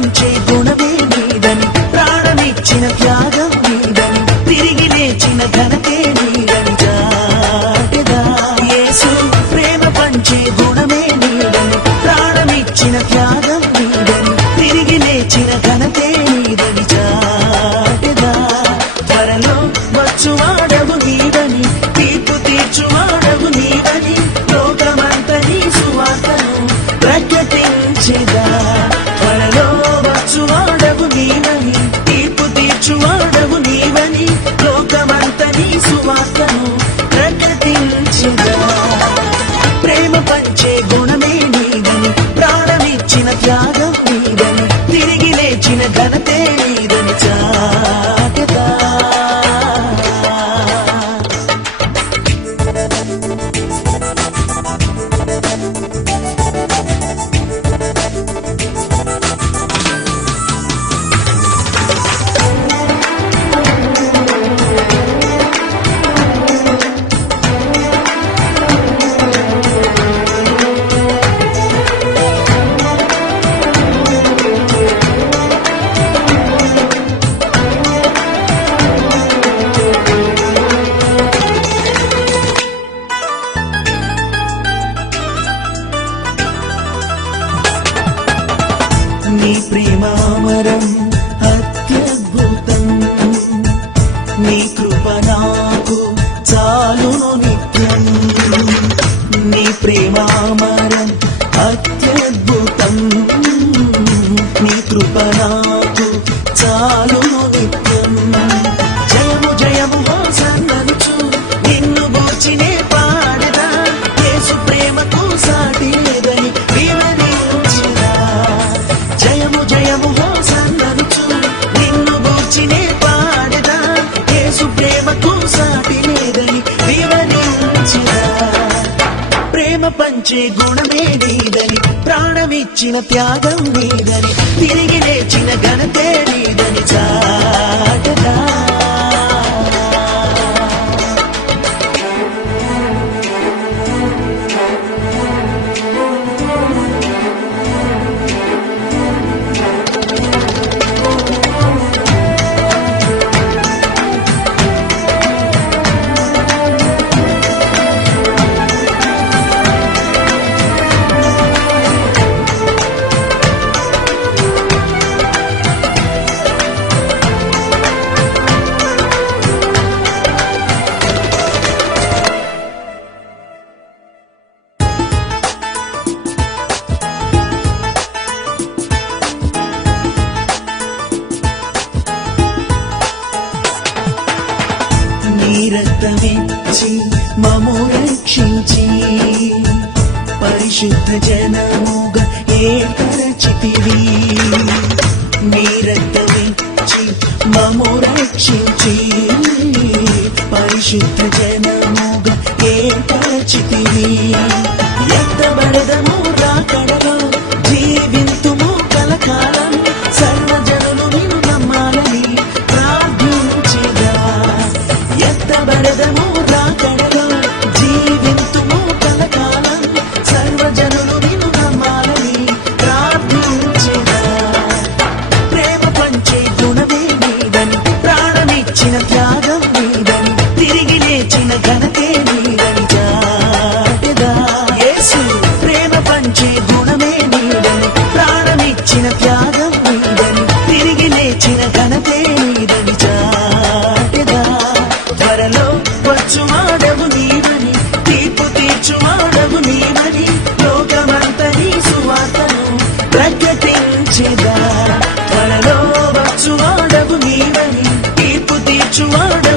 పంచే గుణమే నీదని ప్రాణమిచ్చిన త్యాగం నీదని తిరిగి లేచిన ఘనతే నీదని చాటెదా యేసు ప్రేమ పంచే గుణమే నీదని ప్రాణమిచ్చిన త్యాగం నీదని తిరిగి లేచిన ఘనతే నీదని చాటెదా త్వరలో వచ్చువాడవు నీవని తీర్పు తీర్చువాడవు నీవని లోకమంత నీ సువార్తను ప్రకటించెదా త్వరలో వచ్చువాడవు నీవని తీర్పు తీర్చువాడవు నీవని లోకమంత నీ సువార్తను ప్రకటించెదా ప్రేమ పంచే గుణమే నీదని ప్రాణమిచ్చిన త్యాగం నీదని తిరిగి లేచిన ఘనతే నీదని చాటెదా నీ ప్రేమామరం అత్యద్భుతం నీ కృప నాకు చాలును నిత్యం నీ ప్రేమామరం అత్యద్భుతం నీ కృప నాకు చాలును నిత్యం జయము జయము హోసన్ననుచు నిన్ను గూర్చినే పాడెదా యేసు ప్రేమకు సాటి లేదని వివరించెదా జయము జయము హోసన్ననుచు నిన్ను గూర్చినే పాడెదా యేసు ప్రేమకు సాటి లేదని వివరించెదా ప్రేమ పంచే గుణమే నీదని ప్రాణమిచ్చిన త్యాగం నీదని తిరిగి లేచిన ఘనతే నీదని చాటెదా నీ రక్తమిచ్చి మము రక్షించి పరిశుద్ధ జనముగా ఏర్పరచితివి నీ రక్తమిచ్చి మము రక్షించి పరిశుద్ధ జనముగా ఏర్పరచితివి ఎత్తబడదము రాకడలో జీవింతుము కలకాలం సర్వజనులు నిన్ను నమ్మాలని ప్రార్థించెదా ఎత్తబడదము రాకడలో జీవింతుము కలకాలం సర్వజనులు నిన్ను నమ్మాలని ప్రార్థించెదా ప్రేమ పంచే గుణమే నీదని ప్రాణమిచ్చిన త్యాగం నీదని తిరిగి లేచిన ఘనతే నీదని చాటెదా యేసు ప్రేమ పంచే గుణమే నీదని ప్రాణమిచ్చిన త్యాగం నీదని తిరిగి లేచిన ఘనతే నీదని చాటెదా త్వరలో వచ్చువాడవు నీవని తీర్పు తీర్చువాడవు నీవని లోకమంత నీ సువార్తను ప్రకటించెదా త్వరలో వచ్చువాడవు నీవని తీర్పు తీర్చువాడవు